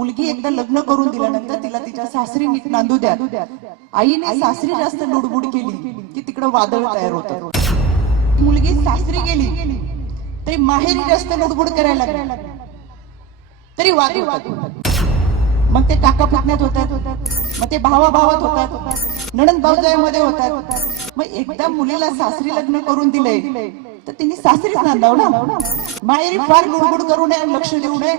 मुलगी एकदा लग्न करून दिल्यानंतर तिला तिच्या सासरी नीट नांदू द्या. आईने सासरी जास्त लुडबुड केली की तिकडं वादळ तयार होत. मुलगी सासरी गेली तरी माहेरी जास्त लुडबुड करायला लागली. तरी वाद मग ते काका पुतण्यात होतात. मग ते भावा भावात होतात. नणंद भाऊजाईमध्ये होतात. मग एकदा मुलीला सासरी लग्न करून दिले तर तिने सासरीच नांदाव ना? माहेरी फार लुडबुड करू नये लक्ष देऊ नये.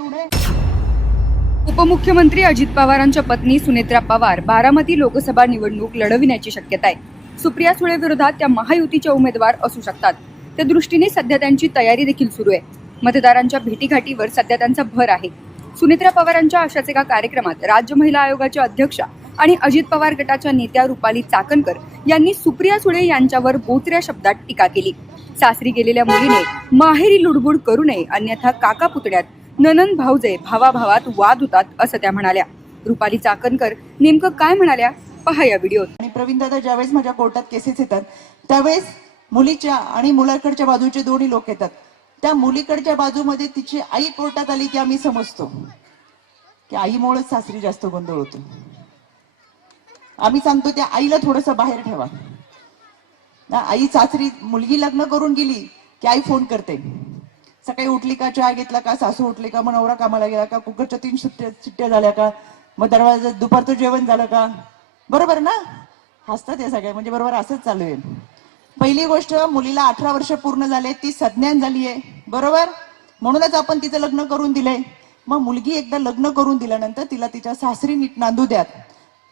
उपमुख्यमंत्री अजित पवारांच्या पत्नी सुनेत्रा पवार बारामती लोकसभा निवडणूक लढविण्याची शक्यता आहे. सुप्रिया सुळे विरोधात त्या महायुतीच्या उमेदवार असू शकतात. त्या दृष्टीने सध्या त्यांची तयारी देखील सुरू आहे. मतदारांच्या भेटीघाटीवर सध्या त्यांचा भर आहे. सुनेत्रा पवारांच्या अशाच एका कार्यक्रमात राज्य महिला आयोगाच्या अध्यक्षा आणि अजित पवार गटाच्या नेत्या रुपाली चाकणकर यांनी सुप्रिया सुळे यांच्यावर बोचऱ्या शब्दात टीका केली. सासरी गेलेल्या मुलीने माहेरी लुडबुड करू नये अन्यथा काका पुतण्यात ननन भाऊजे भावाभावात वाद होतात असं त्या म्हणाल्या. रुपाली चाकणकर नेमकं काय म्हणाल्या? पहा या व्हिडिओत. आणि प्रवीण दादा ज्यावेळेस माझ्या कोर्टात केसेस येतात त्यावेळेस मुलीच्या आणि मुलाकडच्या बाजूचे दोन्ही लोक येतात. त्या मुलीकडच्या बाजूमध्ये तिची आई कोर्टात आली की आम्ही समजतो. की आईमुळेच सासरी जास्त गोंधळ होतो. आम्ही सांगतो त्या आईला थोडस बाहेर ठेवा. ना आई सासरी मुलगी लग्न करून गेली की आई फोन करते. सकाळी उठली का चहा घेतला का सासू उठली का मग नवरा कामाला गेला का कुकरच्या तीन सुट्ट्या सुट्ट्या झाल्या का मग दरवाजा दुपारचं जेवण झालं का? बरोबर ना? हसतात या सगळ्या म्हणजे बरोबर असंच चालू आहे. पहिली गोष्ट मुलीला अठरा वर्ष पूर्ण झाले ती सज्ञान झाली आहे. बरोबर? म्हणूनच आपण तिचं लग्न करून दिलंय. मग मुलगी एकदा लग्न करून दिल्यानंतर तिला तिच्या सासरी नीट नांदू द्यात.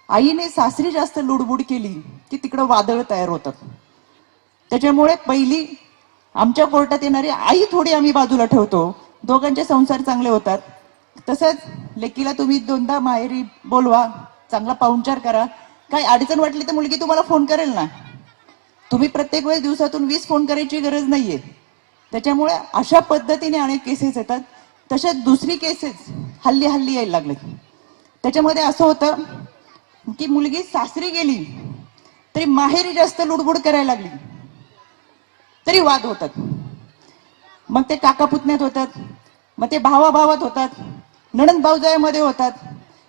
आईने सासरी जास्त लुडबुड केली की तिकडं वादळ तयार होतात त्याच्यामुळे पहिली आमच्या कोर्टात येणारी आई थोडी आम्ही बाजूला ठेवतो. दोघांचे संसार चांगले होतात. तसंच लेकीला तुम्ही दोनदा माहेरी बोलवा चांगला पाहुणचार करा. काय अडचण वाटली तर मुलगी तुम्हाला फोन करेल ना. तुम्ही प्रत्येक वेळेस दिवसातून वीस फोन करायची गरज नाहीये. त्याच्यामुळे अशा पद्धतीने अनेक केसेस येतात. तशाच दुसरी केसेस हल्ली हल्ली यायला लागले त्याच्यामध्ये असं होतं की मुलगी सासरी गेली तरी माहेरी जास्त लुडबुड करायला लागली. तरी वाद होतात. मग ते काका पुतण्यात होतात. मग ते भावाभावात होतात. नणंद भाऊजाईमध्ये होतात.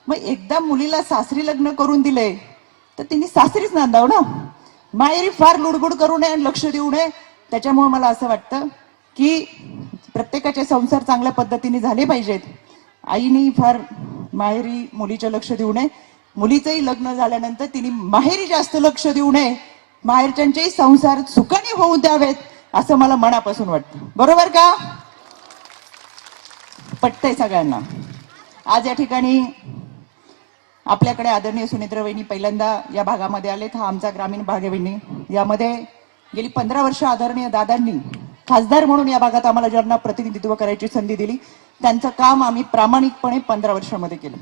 मग एकदा मुलीला सासरी लग्न करून दिले तर तिने सासरीच नांदाव ना? माहेरी फार लुडबुड करू नये आणि लक्ष देऊ नये. त्याच्यामुळे मला असं वाटतं की प्रत्येकाचे संसार चांगल्या पद्धतीने झाले पाहिजेत. आईने फार माहेरी मुलीचं लक्ष देऊ नये. मुलीचंही लग्न झाल्यानंतर तिने माहेरी जास्त लक्ष देऊ नये. माहेरच्यांचेही संसार सुखाने होऊ द्यावेत. असं मला मनापासून वाटतं. बरोबर का? पटतंय सगळ्यांना. आज या ठिकाणी आपल्याकडे आदरणीय सुनेत्र वहिनी पहिल्यांदा या भागामध्ये आलेत. हा आमचा ग्रामीण भाग वहिनी. यामध्ये गेली पंधरा वर्ष आदरणीय दादांनी खासदार म्हणून या भागात आम्हाला ज्यांना प्रतिनिधित्व करायची संधी दिली त्यांचं काम आम्ही प्रामाणिकपणे पंधरा वर्षामध्ये केलं.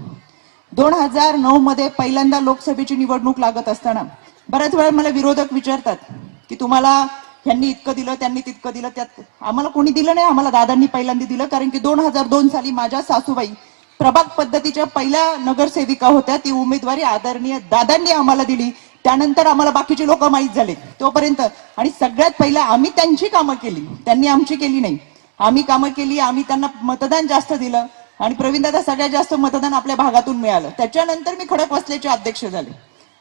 दोन हजार नऊ मध्ये पहिल्यांदा लोकसभेची निवडणूक लागत असताना बऱ्याच वेळा मला विरोधक विचारतात की तुम्हाला ह्यांनी इतकं दिलं त्यांनी तितकं दिलं त्यात आम्हाला कोणी दिलं नाही आम्हाला दादांनी पहिल्यांदा दिलं कारण की दोन हजार दोन साली माझ्या सासूबाई प्रभाग पद्धतीच्या पहिल्या नगरसेविका होत्या. ती उमेदवारी आदरणीय दादांनी आम्हाला दिली. त्यानंतर आम्हाला बाकीचे लोक माहीत झाले तोपर्यंत. आणि सगळ्यात पहिला आम्ही त्यांची कामं केली. त्यांनी आमची केली नाही. आम्ही कामं केली आम्ही त्यांना मतदान जास्त दिलं. आणि प्रवीण दादा सगळ्यात जास्त मतदान आपल्या भागातून मिळालं. त्याच्यानंतर मी खडक वसल्याचे अध्यक्ष झाले.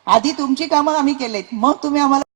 आधी तुमची कामं आम्ही केलेत. मग तुम्ही आम्हाला